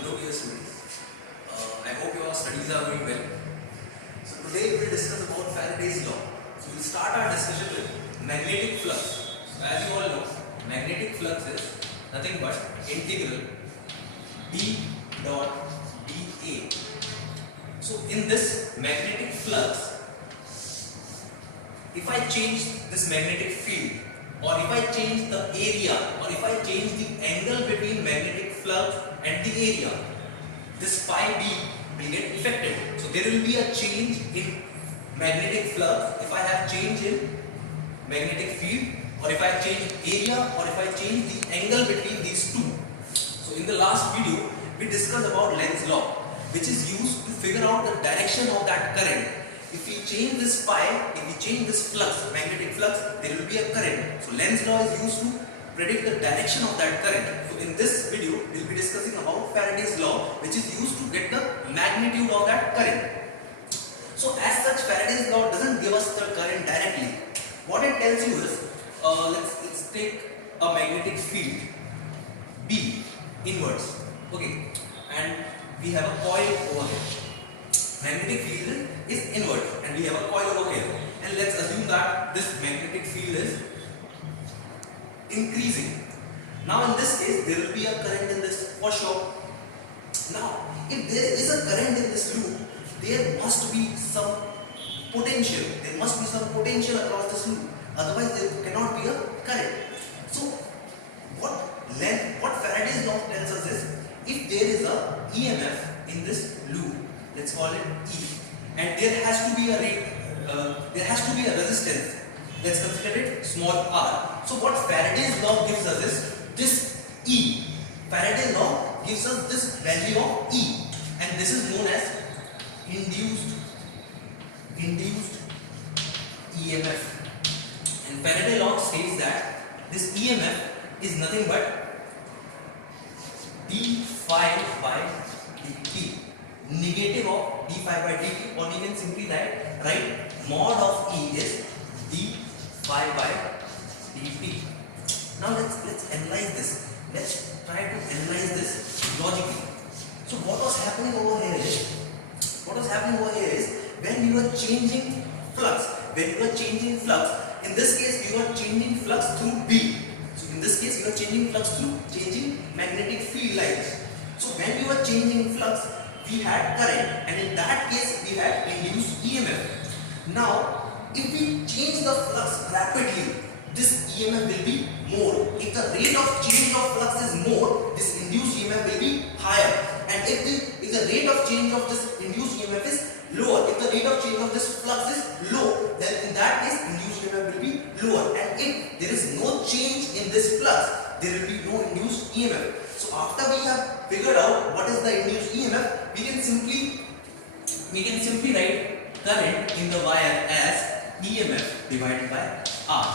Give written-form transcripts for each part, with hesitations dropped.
Hello dear students, I hope your studies are going well. So today we will discuss about Faraday's law. So we will start our discussion with magnetic flux. So as you all know, magnetic flux is nothing but integral B dot dA. So in this magnetic flux, if I change this magnetic field, or if I change the area, or if I change the angle between magnetic flux and the area, this phi b will get affected. So there will be a change in magnetic flux if I have change in magnetic field, or if I change area, or if I change the angle between these two. So in the last video we discussed about Lenz's law, which is used to figure out the direction of that current. If we change this phi, if we change this flux, magnetic flux, there will be a current. So Lenz's law is used to predict the direction of that current. So in this video, we will be discussing about Faraday's law, which is used to get the magnitude of that current. So as such, Faraday's law doesn't give us the current directly. What it tells you is, let's take a magnetic field B inwards, okay, and we have a coil over here. Magnetic field is inward and we have a coil over here, and let's assume that this magnetic field is increasing. Now in this case there will be a current in this for sure. Now if there is a current in this loop, there must be some potential. There must be some potential across this loop. Otherwise there cannot be a current. So what Faraday's law tells us is, if there is a EMF in this loop, let's call it E, and there has to be a resistance. Let's consider it small r. So what Faraday's law gives us is this E. Faraday's law gives us this value of E, and this is known as induced EMF. And Faraday's law states that this EMF is nothing but d phi by dt, negative of d phi by dt, or you can simply write mod of E is d phi by dt. Now let's analyze this. Let's try to analyze this logically. So what was happening over here is when you are changing flux, in this case you are changing flux through B. So in this case you are changing flux through changing magnetic field lines. So when you are changing flux, we had current, and in that case we had induced EMF. Now if we change the flux rapidly, this EMF will be more. If the rate of change of flux is more, this induced EMF will be higher. And if the rate of change of this induced EMF is lower, if the rate of change of this flux is low, then in that case induced EMF will be lower. And if there is no change in this flux, there will be no induced EMF. So after we have figured out what is the induced EMF, we can simply write current in the wire as EMF divided by R.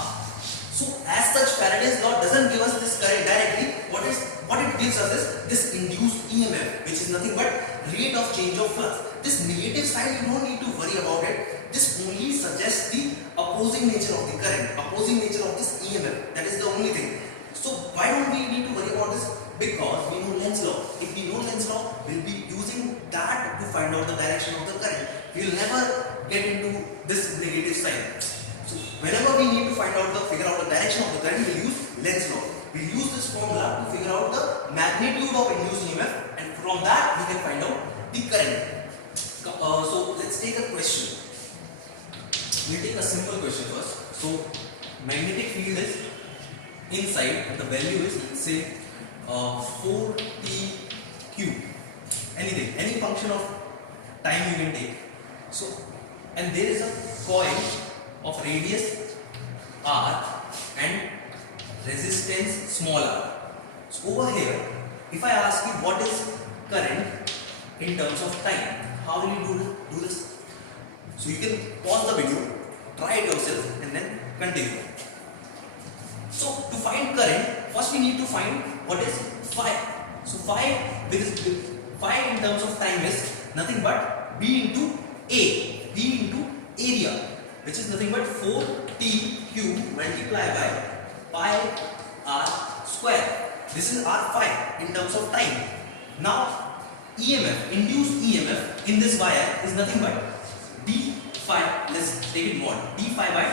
So as such, Faraday's law doesn't give us this current directly. What it gives us is this induced EMF, which is nothing but rate of change of flux. This negative sign, you don't need to worry about it. This only suggests the opposing nature of the current, opposing nature of this EMF. That is the only thing. So why don't we need to worry about this? Because we know Lenz's law. If we know Lenz's law, we'll be using that to find out the direction of the current. We'll never get into this negative sign. So whenever we need to figure out the direction of the current, we'll use Lenz's law. We'll use this formula to figure out the magnitude of induced EMF, and from that we can find out the current. So let's take a question. We'll take a simple question first. So magnetic field is inside, and the value is, say, 4t cube. Anything, any function of time you can take. So, and there is a coil of radius r and resistance small r. So over here, if I ask you what is current in terms of time, how will you do this? So you can pause the video, try it yourself, and then continue. So to find current, first we need to find what is phi. So phi in terms of time is nothing but B into area, which is nothing but 4t cube multiplied by pi r square. This is r phi in terms of time. Now EMF, induced EMF in this wire is nothing but d phi. Let's take it more. D phi by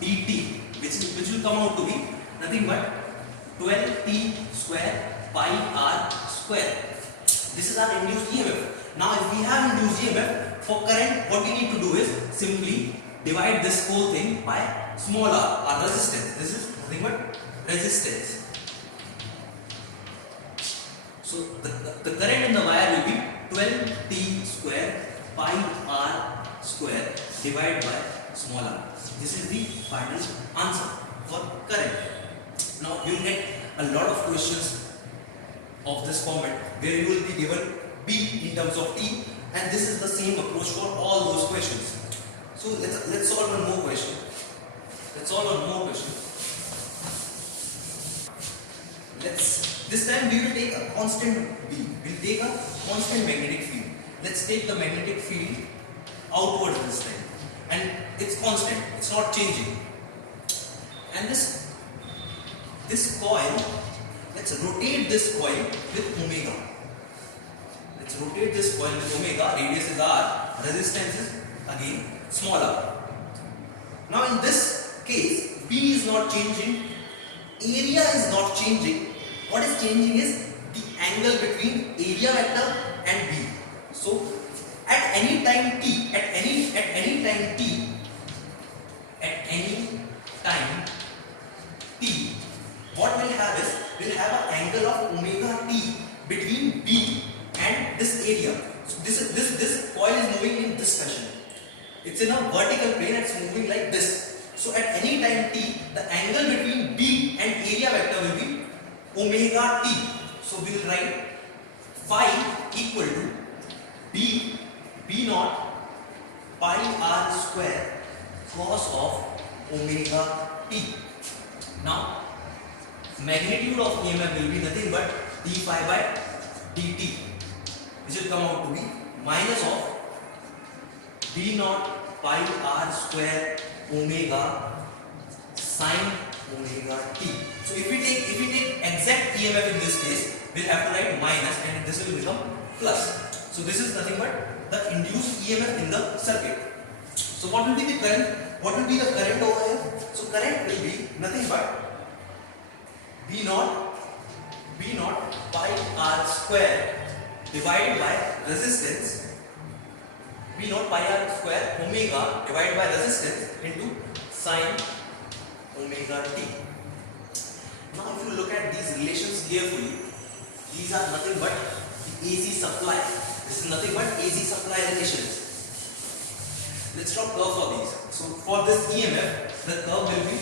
dt, which will come out to be nothing but 12t square pi r square. This is our induced EMF. Now, if we have induced EMF for current, what we need to do is simply divide this whole thing by small r, our resistance. This is nothing but resistance. So the current in the wire will be 12t square pi r square divided by small r. This is the final answer for current. Now you will get a lot of questions of this format where you will be given B in terms of T, and this is the same approach for all those questions. So let's solve one more question. Let's solve one more question. This time we will take a constant B. We'll take a constant magnetic field. Let's take the magnetic field outwards this time, and it's constant. It's not changing. And this coil, let's rotate this coil with omega. Let's rotate this coil with omega. Radius is r. Resistance is again smaller. Now in this case, B is not changing. Area is not changing. What is changing is the angle between area vector and B. So at any time t, at any time t, what we'll have is we'll have an angle of omega t between B and this area. So this coil is moving in this fashion. It's in a vertical plane. It's moving like this. So at any time t, the angle between B and area vector will be omega t. So we will write phi equal to B naught pi r square cos of omega t. Now magnitude of EMF will be nothing but d phi by dt, which will come out to be minus of B naught pi r square omega sine omega t. So if we take exact EMF in this case, we'll have to write minus, and this will become plus. So this is nothing but the induced EMF in the circuit. So what will be the current? What will be the current over here? So current will be nothing but B naught pi r square divided by resistance, B naught pi r square omega divided by resistance into sine omega t. Now if you look at these relations carefully, these are nothing but the AC supply. This is nothing but AC supply relations. Let's draw curve for these. So for this EMF, the curve will be,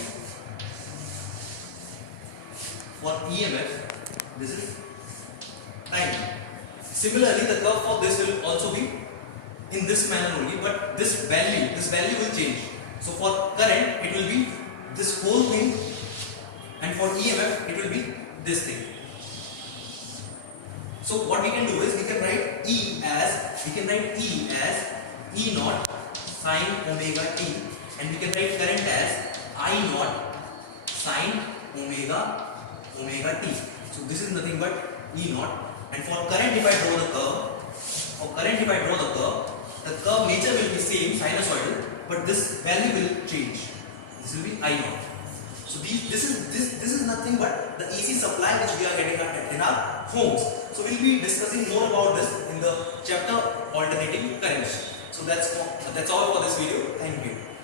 for EMF, this is time. Similarly, the curve for this will also be in this manner only, but this value will change. So for current, it will be this whole thing, and for EMF, it will be this thing. So what we can do is we can write E as E naught sine omega t, and we can write current as I naught sine omega t. So this is nothing but E naught, and for current if I draw the curve nature will be same, sinusoidal, but this value will change. This will be I naught. So this is nothing but the AC supply which we are getting in our homes. So we'll be discussing more about this in the chapter alternating currents. So that's all for this video. Thank you.